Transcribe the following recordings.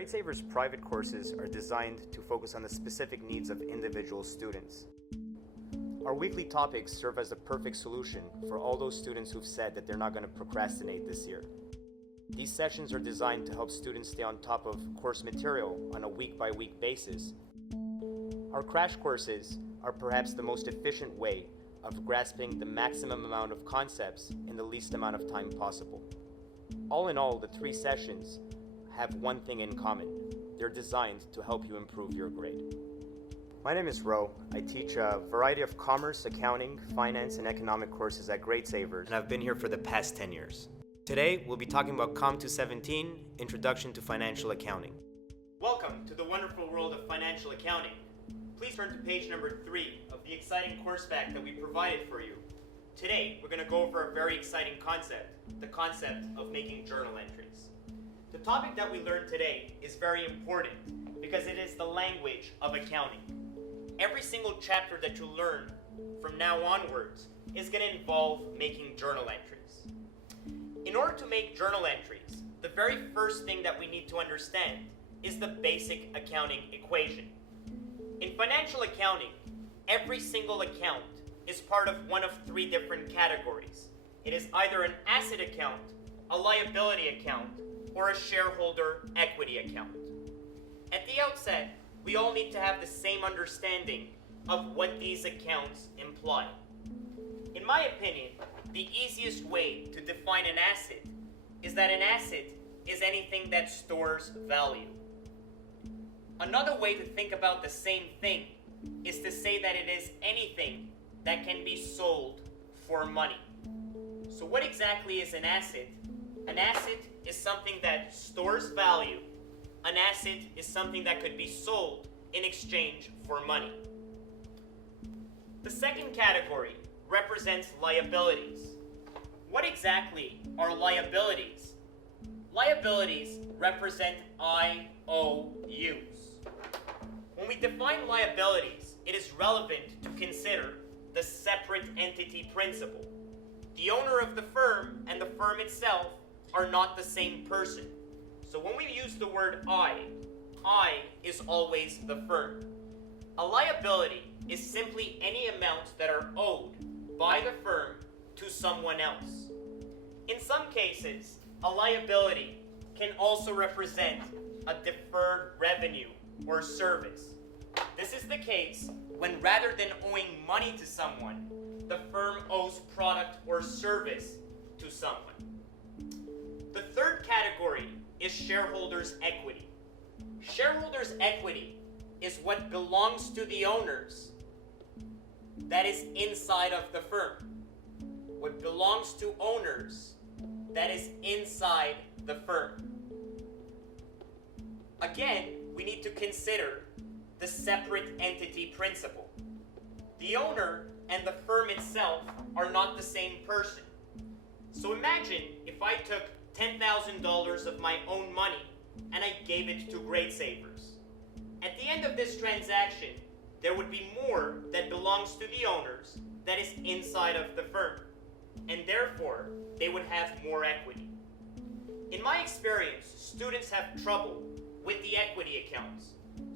Gradesavers private courses are designed to focus on the specific needs of individual students. Our weekly topics serve as the perfect solution for all those students who've said that they're not going to procrastinate this year. These sessions are designed to help students stay on top of course material on a week-by-week basis. Our crash courses are perhaps the most efficient way of grasping the maximum amount of concepts in the least amount of time possible. All in all, the 3 sessions have one thing in common. They're designed to help you improve your grade. My name is Ro. I teach a variety of commerce, accounting, finance, and economic courses at Gradesavers, and I've been here for the past 10 years. Today, we'll be talking about Com 217, Introduction to Financial Accounting. Welcome to the wonderful world of financial accounting. Please turn to page number 3 of the exciting course pack that we provided for you. Today, we're going to go over a very exciting concept, the concept of making journal entries. The topic that we learned today is very important because it is the language of accounting. Every single chapter that you learn from now onwards is going to involve making journal entries. In order to make journal entries, the very first thing that we need to understand is the basic accounting equation. In financial accounting, every single account is part of one of 3 different categories. It is either an asset account, a liability account, or a shareholder equity account. At the outset, we all need to have the same understanding of what these accounts imply. In my opinion, the easiest way to define an asset is that an asset is anything that stores value. Another way to think about the same thing is to say that it is anything that can be sold for money. So what exactly is an asset? An asset is something that stores value. An asset is something that could be sold in exchange for money. The second category represents liabilities. What exactly are liabilities? Liabilities represent IOUs. When we define liabilities, it is relevant to consider the separate entity principle. The owner of the firm and the firm itself are not the same person. So when we use the word I is always the firm. A liability is simply any amounts that are owed by the firm to someone else. In some cases, a liability can also represent a deferred revenue or service. This is the case when rather than owing money to someone, the firm owes product or service to someone. The third category is shareholders' equity. Shareholders' equity is what belongs to the owners that is inside of the firm. What belongs to owners that is inside the firm. Again, we need to consider the separate entity principle. The owner and the firm itself are not the same person. So imagine if I took $10,000 of my own money and I gave it to Gradesavers. At the end of this transaction, there would be more that belongs to the owners that is inside of the firm, and therefore they would have more equity. In my experience, students have trouble with the equity accounts.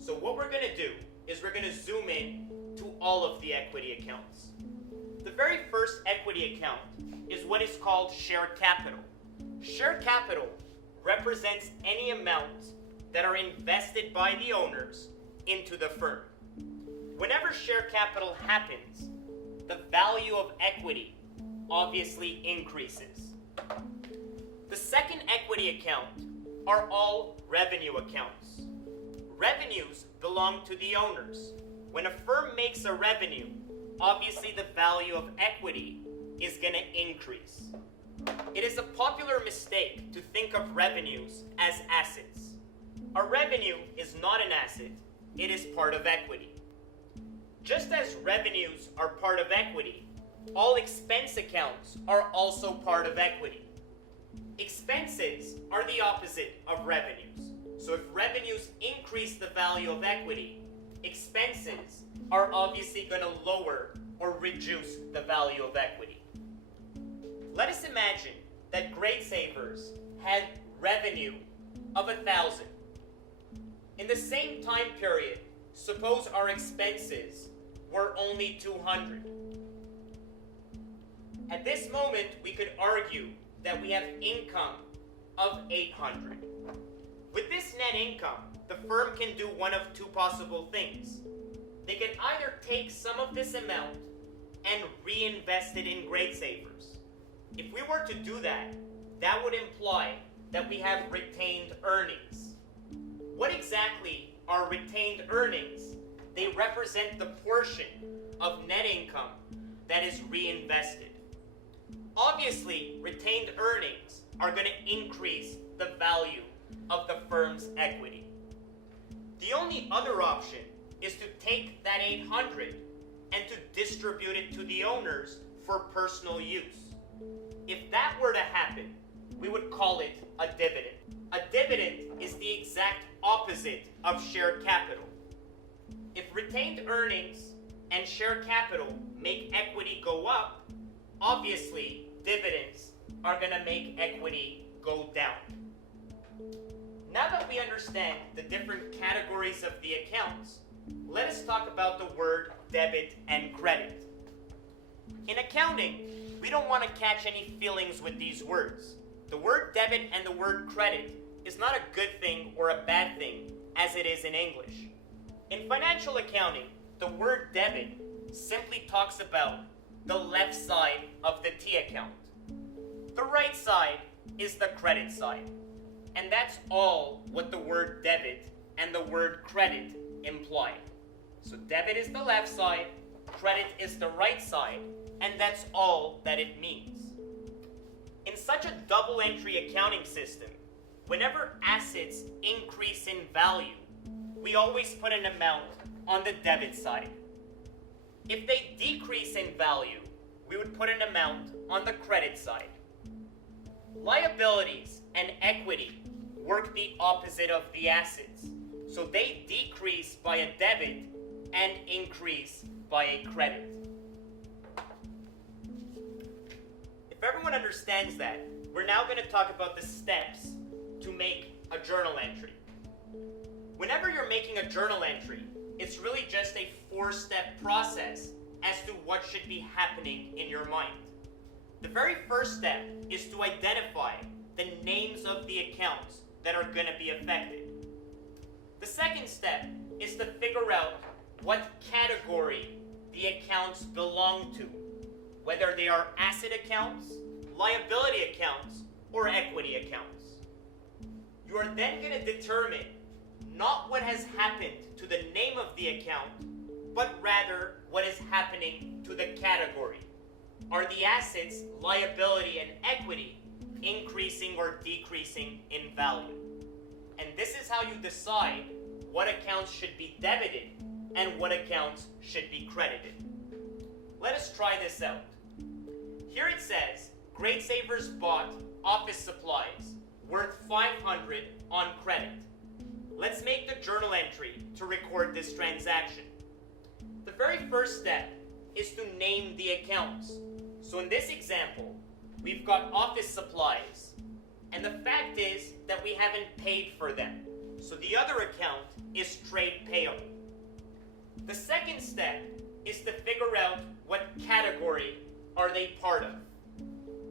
So what we're going to do is we're going to zoom in to all of the equity accounts. The very first equity account is what is called share capital. Share capital represents any amounts that are invested by the owners into the firm. Whenever share capital happens, the value of equity obviously increases. The second equity account are all revenue accounts. Revenues belong to the owners. When a firm makes a revenue, obviously the value of equity is going to increase. It is a popular mistake to think of revenues as assets. A revenue is not an asset, it is part of equity. Just as revenues are part of equity, all expense accounts are also part of equity. Expenses are the opposite of revenues. So if revenues increase the value of equity, expenses are obviously going to lower or reduce the value of equity. Let us imagine that Gradesavers had revenue of 1,000. In the same time period, suppose our expenses were only 200. At this moment, we could argue that we have income of 800. With this net income, the firm can do one of two possible things. They can either take some of this amount and reinvest it in Gradesavers. If we were to do that, that would imply that we have retained earnings. What exactly are retained earnings? They represent the portion of net income that is reinvested. Obviously, retained earnings are going to increase the value of the firm's equity. The only other option is to take that 800 and to distribute it to the owners for personal use. If that were to happen, we would call it a dividend. A dividend is the exact opposite of share capital. If retained earnings and share capital make equity go up, obviously dividends are going to make equity go down. Now that we understand the different categories of the accounts, let us talk about the word debit and credit. In accounting, we don't want to catch any feelings with these words. The word debit and the word credit is not a good thing or a bad thing as it is in English. In financial accounting, the word debit simply talks about the left side of the T account. The right side is the credit side. And that's all what the word debit and the word credit imply. So debit is the left side, credit is the right side, and that's all that it means. In such a double entry accounting system, whenever assets increase in value, we always put an amount on the debit side. If they decrease in value, we would put an amount on the credit side. Liabilities and equity work the opposite of the assets. So they decrease by a debit and increase by a credit. If everyone understands that, we're now going to talk about the steps to make a journal entry. Whenever you're making a journal entry, it's really just a 4-step process as to what should be happening in your mind. The very first step is to identify the names of the accounts that are going to be affected. The second step is to figure out what category the accounts belong to, whether they are asset accounts, liability accounts, or equity accounts. You are then going to determine not what has happened to the name of the account, but rather what is happening to the category. Are the assets, liability, and equity increasing or decreasing in value? And this is how you decide what accounts should be debited and what accounts should be credited. Let us try this out. Here it says, Gradesavers bought office supplies worth $500 on credit. Let's make the journal entry to record this transaction. The very first step is to name the accounts. So in this example, we've got office supplies, and the fact is that we haven't paid for them. So the other account is trade payable. The second step is to figure out what category are they part of.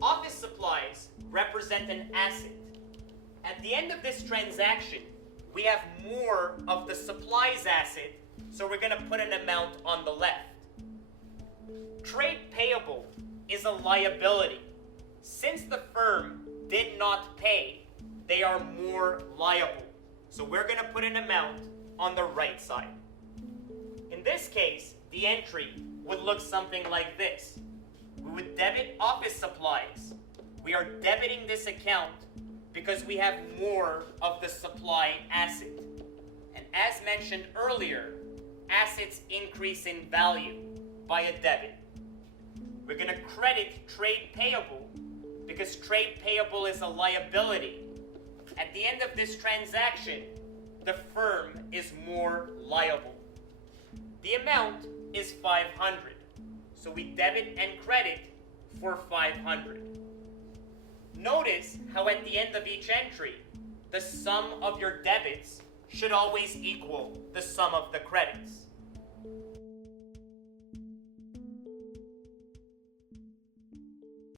Office supplies represent an asset. At the end of this transaction, we have more of the supplies asset, so we're going to put an amount on the left. Trade payable is a liability. Since the firm did not pay, they are more liable. So we're going to put an amount on the right side. In this case, the entry would look something like this. We would debit office supplies. We are debiting this account because we have more of the supply asset. And as mentioned earlier, assets increase in value by a debit. We're going to credit trade payable because trade payable is a liability. At the end of this transaction, the firm is more liable. The amount is $500. So we debit and credit for $500. Notice how at the end of each entry, the sum of your debits should always equal the sum of the credits.